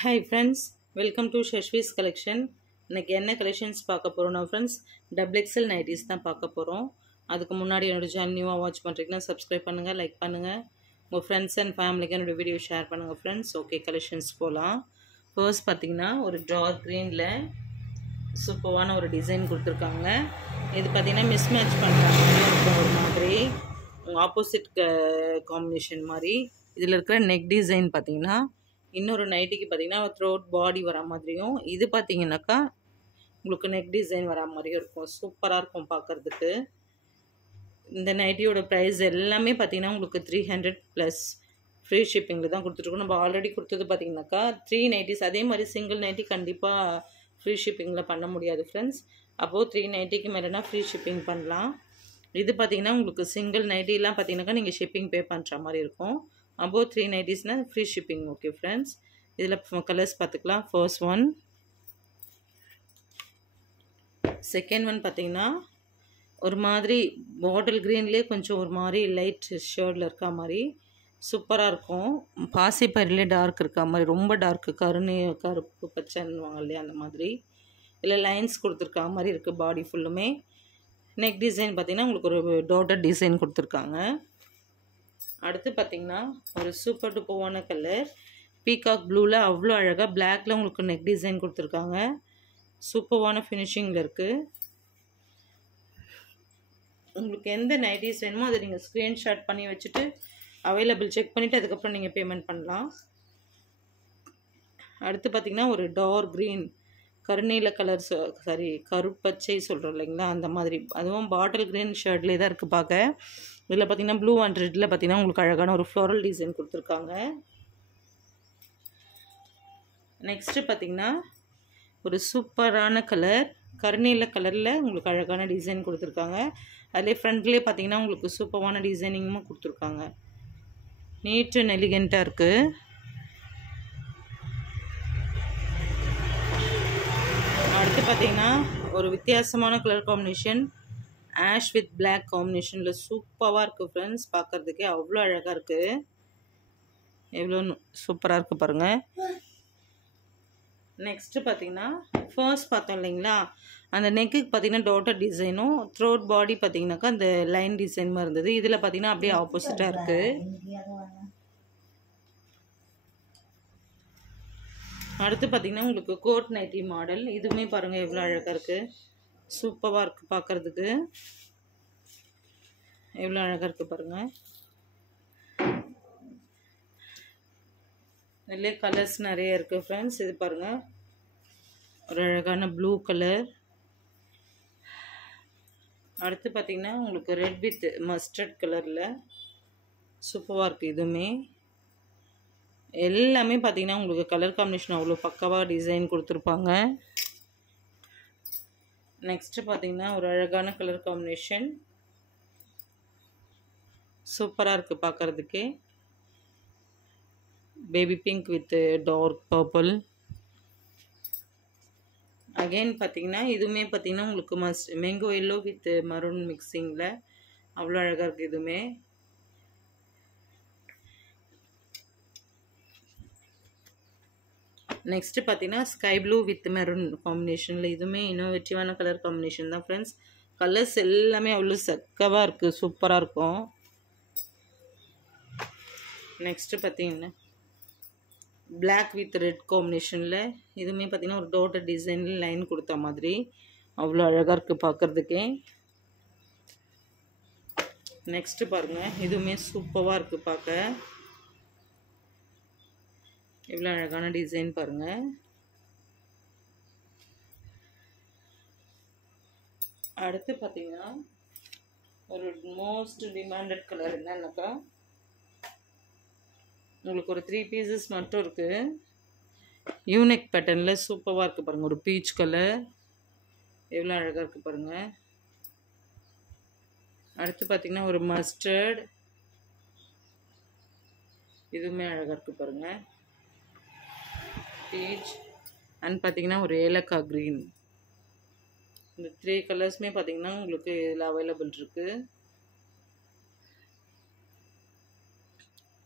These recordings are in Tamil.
Hi friends, welcome to Shashvi's collection. இன்னைக்கு என்ன கலெக்ஷன்ஸ் பார்க்க போகிறோம்னா ஃப்ரெண்ட்ஸ் டபுள் எக்ஸல் நைட்டிஸ் தான் பார்க்க போகிறோம். அதுக்கு முன்னாடி என்னோட சேனல் நியூவாக வாட்ச் பண்ணுறீங்கன்னா சப்ஸ்கிரைப் பண்ணுங்கள், லைக் பண்ணுங்கள், உங்கள் ஃப்ரெண்ட்ஸ் அண்ட் ஃபேமிலிக்கு என்னோடய வீடியோ ஷேர் பண்ணுங்கள் ஃப்ரெண்ட்ஸ். ஓகே, கலெக்ஷன்ஸ் போகலாம். ஃபர்ஸ்ட் பார்த்தீங்கன்னா ஒரு டார்க் க்ரீனில் சூப்பரான ஒரு டிசைன் கொடுத்துருக்காங்க. இது பார்த்தீங்கன்னா மிஸ் மேட்ச் பண்ணுறாங்க ஒரு மாதிரி ஆப்போசிட் காம்பினேஷன் மாதிரி. இதில் இருக்கிற நெக் டிசைன் பார்த்தீங்கன்னா இன்னொரு நைட்டிக்கு பார்த்தீங்கன்னா த்ரோட் பாடி வர மாதிரியும், இது பார்த்தீங்கன்னாக்கா உங்களுக்கு நெக் டிசைன் வர மாதிரியும் இருக்கும். சூப்பராக இருக்கும் பார்க்குறதுக்கு. இந்த நைட்டியோட ப்ரைஸ் எல்லாமே பார்த்தீங்கன்னா உங்களுக்கு 300 ப்ளஸ் ஃப்ரீ ஷிப்பிங்கில் தான் கொடுத்துட்ருக்கோம். நம்ம ஆல்ரெடி கொடுத்தது பார்த்தீங்கன்னாக்கா 3 நைட்டிஸ். அதே மாதிரி சிங்கிள் நைட்டி கண்டிப்பாக ஃப்ரீ ஷிப்பிங்கில் பண்ண முடியாது ஃப்ரெண்ட்ஸ். அப்போது 3 நைட்டிக்கு மேலேனா ஃப்ரீ ஷிப்பிங் பண்ணலாம். இது பார்த்தீங்கன்னா உங்களுக்கு சிங்கிள் நைட்டிலாம் பார்த்தீங்கன்னாக்கா நீங்கள் ஷிப்பிங் பே பண்ணுற மாதிரி இருக்கும். அபோவ் 3 நைட்டிஸ்னால் ஃப்ரீ ஷிப்பிங். ஓகே ஃப்ரெண்ட்ஸ், இதில் கலர்ஸ் பார்த்துக்கலாம். ஃபர்ஸ்ட் ஒன், செகண்ட் ஒன் பார்த்தீங்கன்னா ஒரு மாதிரி பாட்டில் க்ரீன்லேயே கொஞ்சம் ஒரு மாதிரி லைட் ஷேடில் இருக்கா மாதிரி சூப்பராக இருக்கும். பாசி பயிரிலே டார்க் இருக்கா மாதிரி, ரொம்ப டார்க்கு கருப்பு பச்சைன்னுவாங்க இல்லையா, அந்த மாதிரி. இதில் லைன்ஸ் கொடுத்துருக்கா மாதிரி இருக்குது பாடி ஃபுல்லுமே. நெக் டிசைன் பார்த்தீங்கன்னா உங்களுக்கு ஒரு டாட்டர் டிசைன் கொடுத்துருக்காங்க. அடுத்து பார்த்தீங்கன்னா ஒரு சூப்பர் டூப்பரான கலர் பீகாக் ப்ளூவில் அவ்வளோ அழகாக பிளாக்ல உங்களுக்கு நெக் டிசைன் கொடுத்துருக்காங்க. சூப்பரான ஃபினிஷிங்கில் இருக்குது. உங்களுக்கு எந்த நைட்டிஸ் வேணுமோ அதை நீங்கள் ஸ்க்ரீன்ஷாட் பண்ணி வச்சுட்டு அவைலபிள் செக் பண்ணிவிட்டு அதுக்கப்புறம் நீங்கள் பேமெண்ட் பண்ணலாம். அடுத்து பார்த்தீங்கன்னா ஒரு டார்க் க்ரீன் கருநீல கலர், கருப்பச்சை சொல்கிறோம் இல்லைங்களா, அந்த மாதிரி. அதுவும் பாட்டில் க்ரீன் ஷர்ட்லேயே தான் இருக்குது பார்க்க. இதில் பார்த்தீங்கன்னா ப்ளூ அண்ட் ரெட்டில் பார்த்தீங்கன்னா உங்களுக்கு அழகான ஒரு ஃப்ளோரல் டிசைன் கொடுத்துருக்காங்க. நெக்ஸ்ட்டு பார்த்தீங்கன்னா ஒரு சூப்பரான கலர் கருநீல கலரில் உங்களுக்கு அழகான டிசைன் கொடுத்துருக்காங்க. அதிலே ஃப்ரண்ட்லேயே பார்த்தீங்கன்னா உங்களுக்கு சூப்பரான டிசைனிங்கும் கொடுத்துருக்காங்க. நீட் அண்ட் எலிகெண்ட்டாக இருக்குது. அடுத்து பார்த்தீங்கன்னா ஒரு வித்தியாசமான colour combination ash with black காம்பினேஷனில் சூப்பராக இருக்குது ஃப்ரெண்ட்ஸ். பார்க்குறதுக்கே அவ்வளோ அழகாக இருக்குது. எவ்வளோ சூப்பராக இருக்குது பாருங்கள். நெக்ஸ்ட்டு பார்த்தீங்கன்னா ஃபர்ஸ்ட் பார்த்தோம் இல்லைங்களா, அந்த நெக்குக்கு பார்த்தீங்கன்னா டாட்டர் டிசைனும் த்ரோட் பாடி பார்த்தீங்கன்னாக்கா அந்த லைன் டிசைன் மாதிரி இருந்தது. இதில் பார்த்தீங்கன்னா அப்படியே ஆப்போசிட்டாக இருக்குது. அடுத்து பார்த்தீங்கன்னா உங்களுக்கு கோட் நைட்டி மாடல். இதுவுமே பாருங்கள் எவ்வளோ அழகாக இருக்குது. சூப்பராக இருக்குது பார்க்குறதுக்கு. எவ்வளோ அழகாக இருக்குது பாருங்கள். இதிலே கலர்ஸ் நிறைய இருக்குது ஃப்ரெண்ட்ஸ். இது பாருங்கள் ஒரு அழகான ப்ளூ கலர். அடுத்து பார்த்தீங்கன்னா உங்களுக்கு ரெட் வித் மஸ்டர்ட் கலரில் சூப்பராக இருக்குது. இதுவுமே எல்லாமே பார்த்தீங்கன்னா உங்களுக்கு கலர் காம்பினேஷன் அவ்வளோ பக்காவாக டிசைன் கொடுத்துருப்பாங்க. நெக்ஸ்ட்டு பார்த்தீங்கன்னா ஒரு அழகான கலர் காம்பினேஷன் சூப்பராக இருக்குது பார்க்குறதுக்கே. Baby pink with dark purple. Again பார்த்தீங்கன்னா இதுவுமே பார்த்தீங்கன்னா உங்களுக்கு மேங்கோ எல்லோ வித் மரூன் மிக்சிங்கில் அவ்வளோ அழகாக இருக்குது. இதுவுமே நெக்ஸ்ட்டு பார்த்தீங்கன்னா ஸ்கை ப்ளூ வித் மெரூன் காம்பினேஷனில். இதுவுமே இன்னோவேட்டிவான கலர் காம்பினேஷன் தான் ஃப்ரெண்ட்ஸ். கலர்ஸ் எல்லாமே அவ்வளோ சக்கவாக இருக்குது, சூப்பராக இருக்கும். நெக்ஸ்ட்டு பார்த்தீங்கன்னா பிளாக் வித் ரெட் காம்பினேஷனில். இதுவுமே பார்த்தீங்கன்னா ஒரு டாட்டர் டிசைனில் லைன் கொடுத்த மாதிரி அவ்வளோ அழகாக இருக்குது பார்க்குறதுக்கே. நெக்ஸ்ட்டு பாருங்கள், இதுவுமே சூப்பராக இருக்குது பார்க்க. இவ்வளோ அழகான டிசைன் பாருங்கள். அடுத்து பார்த்தீங்கன்னா ஒரு மோஸ்ட் டிமாண்டட் கலர் என்னன்னாக்கா உங்களுக்கு ஒரு 3 பீசஸ் மட்டும் இருக்குது. யூனிக் பேட்டர்னில் சூப்பராக இருக்குது பாருங்கள். ஒரு பீச் கலர் எவ்வளோ அழகாக இருக்குது பாருங்கள். அடுத்து பார்த்தீங்கன்னா ஒரு மஸ்டர்ட், இதுவுமே அழகாக இருக்குது பாருங்கள். பீச் அண்ட் பார்த்தீங்கன்னா ஒரு ஏலக்காய் க்ரீன். இந்த 3 கலர்ஸுமே பார்த்தீங்கன்னா உங்களுக்கு இதில் அவைலபிள் இருக்குது.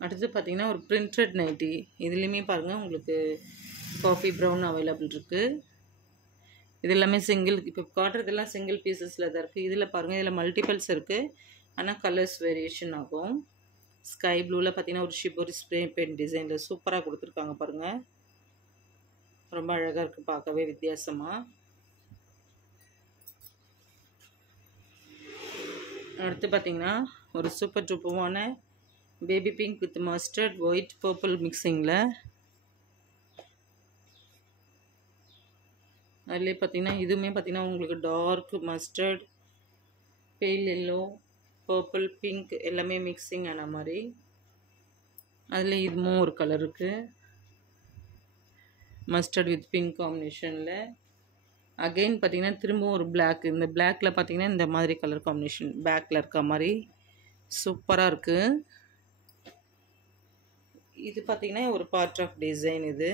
அடுத்து பார்த்தீங்கன்னா ஒரு பிரிண்டட் நைட்டி. இதுலேயுமே பாருங்கள் உங்களுக்கு காஃபி ப்ரௌன் அவைலபிள் இருக்குது. இது எல்லாமே சிங்கிள், இப்போ காட்டுறதெல்லாம் சிங்கிள் பீசஸில் தான் இருக்குது. இதில் பாருங்கள், இதில் மல்டிபிள்ஸ் இருக்குது, ஆனால் கலர்ஸ் வேரியேஷன் ஆகும். ஸ்கை ப்ளூவில் பார்த்தீங்கன்னா ஒரு ஷிபோரி ஸ்ப்ரே பெயிண்ட் டிசைனில் சூப்பராக கொடுத்துருக்காங்க பாருங்கள். ரொம்ப அழகாக இருக்குது பார்க்கவே வித்தியாசமாக. அடுத்து பார்த்தீங்கன்னா ஒரு சூப்பர் டூப்பரான baby pink with mustard white purple மிக்சிங்கில். அதுலேயே பார்த்தீங்கன்னா இதுவுமே பார்த்தீங்கன்னா உங்களுக்கு dark mustard, pale yellow, purple, pink எல்லாமே மிக்சிங் ஆன மாதிரி. அதில் இதுவும் ஒரு கலர் இருக்குது, மஸ்டர்ட் வித் பிங்க் காம்பினேஷனில். அகெயின் பார்த்தீங்கன்னா திரும்பவும் ஒரு பிளாக். இந்த பிளாக்கில் பார்த்தீங்கன்னா இந்த மாதிரி கலர் காம்பினேஷன் பேக்கில் இருக்க மாதிரி சூப்பராக இருக்குது. இது பார்த்தீங்கன்னா ஒரு பார்ட் ஆஃப் டிசைன் இது.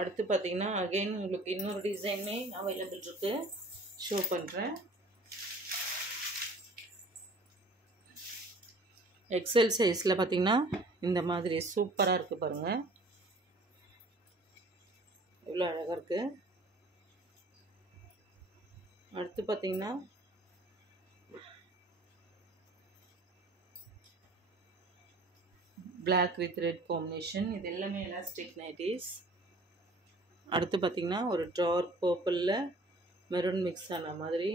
அடுத்து பார்த்தீங்கன்னா அகெயின் உங்களுக்கு இன்னொரு டிசைனுமே அவைலபிள் இருக்குது, ஷோ பண்ணுறேன். எக்ஸல் சைஸில் பார்த்தீங்கன்னா இந்த மாதிரி சூப்பராக இருக்குது பாருங்கள், இவ்வளோ அழகாக இருக்குது. அடுத்து பார்த்தீங்கன்னா பிளாக் வித் ரெட் காம்பினேஷன். இது எல்லாமே எலாஸ்டிக் நைட்டிஸ். அடுத்து பார்த்தீங்கன்னா ஒரு டார்க் பர்பிளில் மெரூன் மிக்ஸ் ஆன மாதிரி.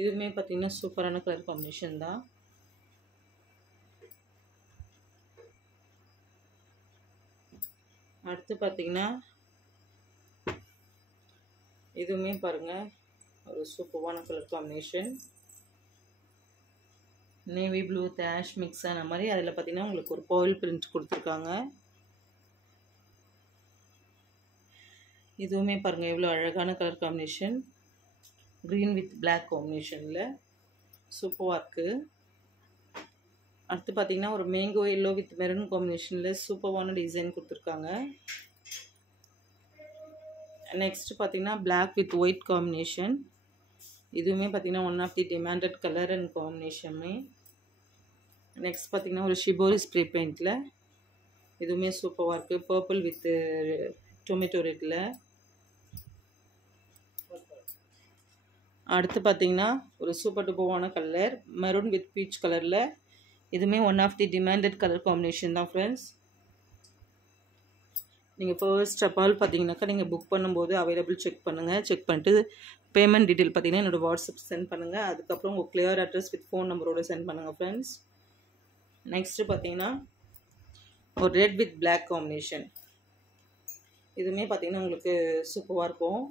இதுவுமே பார்த்தீங்கன்னா சூப்பரான கலர் காம்பினேஷன் தான். அடுத்து பார்த்தீங்கன்னா இதுவுமே பாருங்கள் ஒரு சூப்பரான colour combination, navy blue with ash mix ஆன மாதிரி. அதில் பார்த்தீங்கன்னா உங்களுக்கு ஒரு பாயில் பிரிண்ட் கொடுத்துருக்காங்க. இதுவுமே பாருங்கள் எவ்வளோ அழகான colour combination, green with black காம்பினேஷனில் சூப்பராக இருக்குது. அடுத்து பார்த்தீங்கன்னா ஒரு மேங்கோ எல்லோ வித் மெரூன் காம்பினேஷனில் சூப்பரான டிசைன் கொடுத்துருக்காங்க. நெக்ஸ்ட் பார்த்தீங்கன்னா பிளாக் வித் ஒயிட் காம்பினேஷன். இதுவுமே பார்த்தீங்கன்னா one of the demanded colour and காம்பினேஷனுமே. நெக்ஸ்ட் பார்த்தீங்கன்னா ஒரு ஷிபோரி ஸ்ப்ரே பெயிண்டில். இதுவுமே சூப்பராக இருக்குது, பர்பிள் வித் டொமேட்டோ ரெட்டில். அடுத்து பார்த்தீங்கன்னா ஒரு சூப்பர் டூப்பரான கலர் மெரூன் வித் பீச் கலரில். இதுவுமே one of the demanded colour combination தான் ஃப்ரெண்ட்ஸ். நீங்கள் ஃபர்ஸ்ட் ஆஃப் ஆல் பார்த்தீங்கன்னாக்கா நீங்கள் புக் பண்ணும்போது அவைலபிள் செக் பண்ணுங்கள். செக் பண்ணிட்டு பேமெண்ட் டீட்டெயில் பார்த்தீங்கன்னா என்னோடய வாட்ஸ்அப் சென்ட் பண்ணுங்கள். அதுக்கப்புறம் உங்கள் கிளியர் அட்ரஸ் வித் ஃபோன் நம்பரோடு சென்ட் பண்ணுங்கள் ஃப்ரெண்ட்ஸ். நெக்ஸ்ட்டு பார்த்தீங்கன்னா ஒரு ரெட் வித் பிளாக் காம்பினேஷன். இதுவுமே பார்த்தீங்கன்னா உங்களுக்கு சூப்பராக இருக்கும்.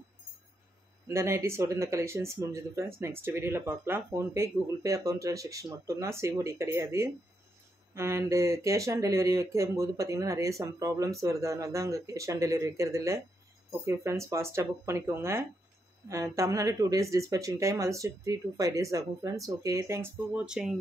இந்த நைட்டிஸோட இந்த கலெக்ஷன்ஸ் முடிஞ்சது ஃப்ரெண்ட்ஸ். நெக்ஸ்ட் வீடியோவில் பார்க்கலாம். PhonePe, Google Pay account transaction மட்டும்தான், சிஓடி கிடையாது. அண்டு கேஷ் ஆன் டெலிவரி வைக்கும்போது பார்த்திங்கன்னா நிறைய சம் ப்ராப்ளம்ஸ் வருது, அதனால தான் அங்கே கேஷ் ஆன் டெலிவரி வைக்கிறது இல்லை. ஓகே ஃப்ரெண்ட்ஸ், ஃபாஸ்ட்டாக புக் பண்ணிக்கோங்க. தமிழ்நாடு 2 days டிஸ்பேச்சிங் டைம், அது 3 to 5 days ஆகும் ஃப்ரெண்ட்ஸ். ஓகே, தேங்க்ஸ் ஃபார் வாட்சிங்.